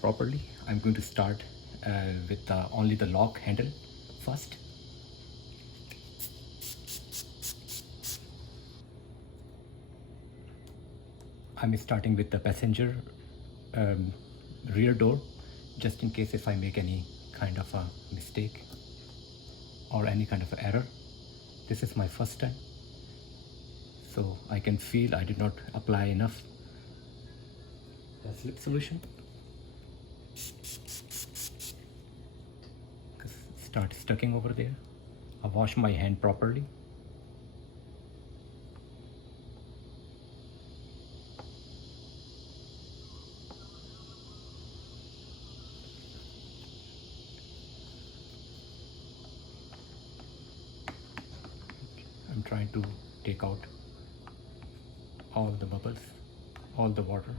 properly, I'm going to start with only the lock handle first. I'm starting with the passenger rear door, just in case if I make any kind of a mistake or any kind of error. This is my first time, so I can feel I did not apply enough the slip solution. Start stucking over there. I wash my hand properly. I'm trying to take out all the bubbles, all the water.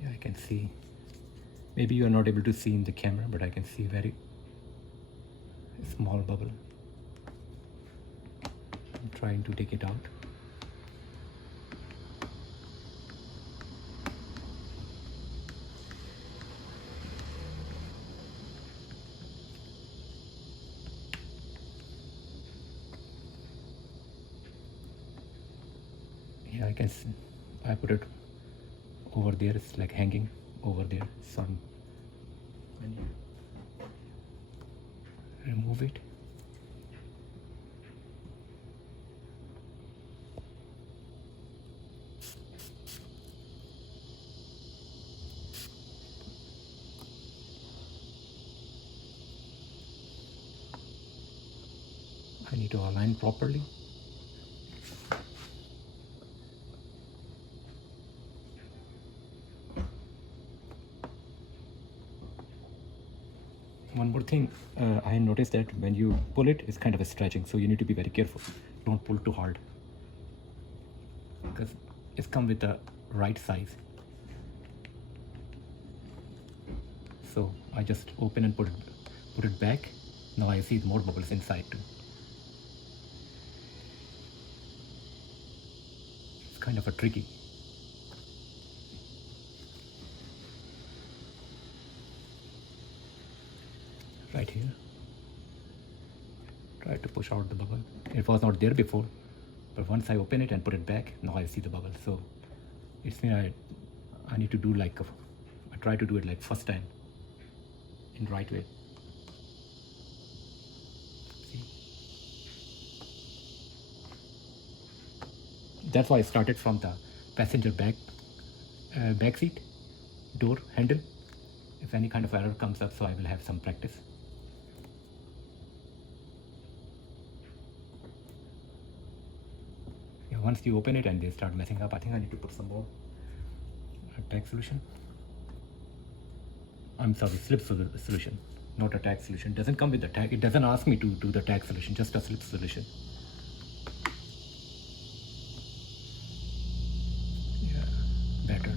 Yeah, I can see. Maybe you are not able to see in the camera, but I can see very small bubble. I'm trying to take it out. Yeah, I can see. I put it over there. It's like hanging over there. So remove it. I need to align properly. One more thing, I noticed that when you pull it, it's kind of a stretching, so you need to be very careful. Don't pull too hard, because it's come with the right size. So I just open and put it back. Now I see more bubbles inside too. It's kind of a tricky. Right here. Try to push out the bubble. It was not there before, but once I open it and put it back, now I see the bubble. So it's me. I need to do like I try to do it like first time in right way. See? That's why I started from the passenger back seat door handle. If any kind of error comes up, so I will have some practice. Yeah, once you open it and they start messing up, I think I need to put some more tag solution. I'm sorry, slip solution, not a tag solution. It doesn't come with the tag. It doesn't ask me to do the tag solution, just a slip solution. Yeah, better.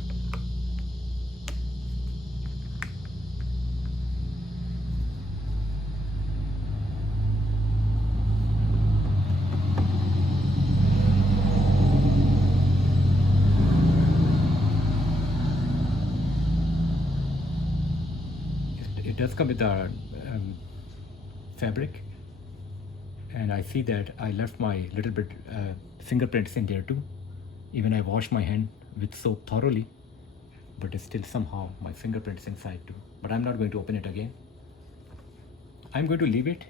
It does come with the fabric, and I see that I left my little bit fingerprints in there too. Even I washed my hand with soap thoroughly, but it's still somehow my fingerprints inside too. But I'm not going to open it again. I'm going to leave it.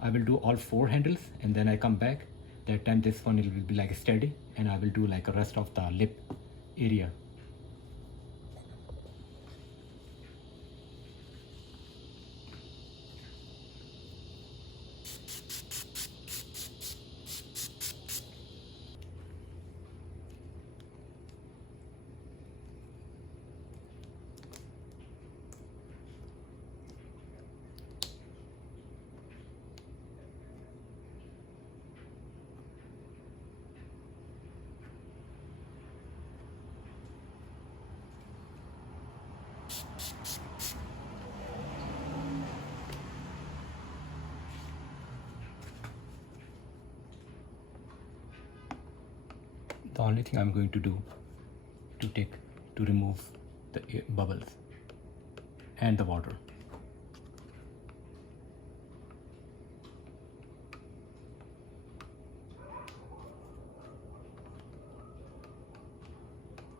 I will do all 4 handles and then I come back. That time this one will be like steady, and I will do like a rest of the lip area. The only thing I'm going to do to remove the bubbles and the water.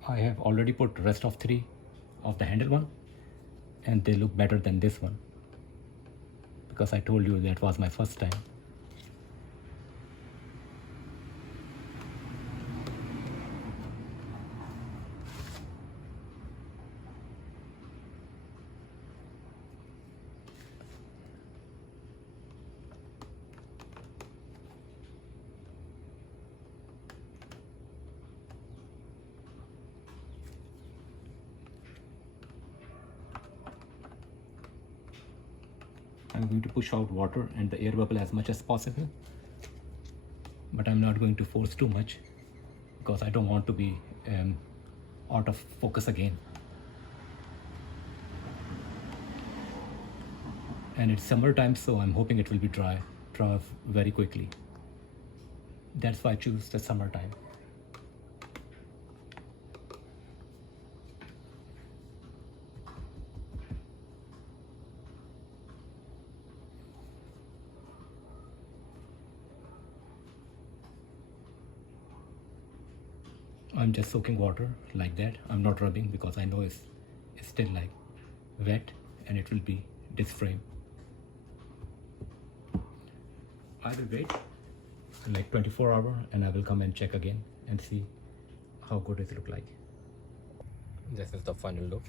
I have already put rest of 3 of the handle one, and they look better than this one because I told you that was my first time. I'm going to push out water and the air bubble as much as possible, but I'm not going to force too much because I don't want to be out of focus again. And it's summertime, so I'm hoping it will be dry off very quickly. That's why I choose the summertime. I'm just soaking water like that. I'm not rubbing because I know it's still like wet and it will be this frame. I will wait like 24 hours and I will come and check again and see how good it look like. This is the final look.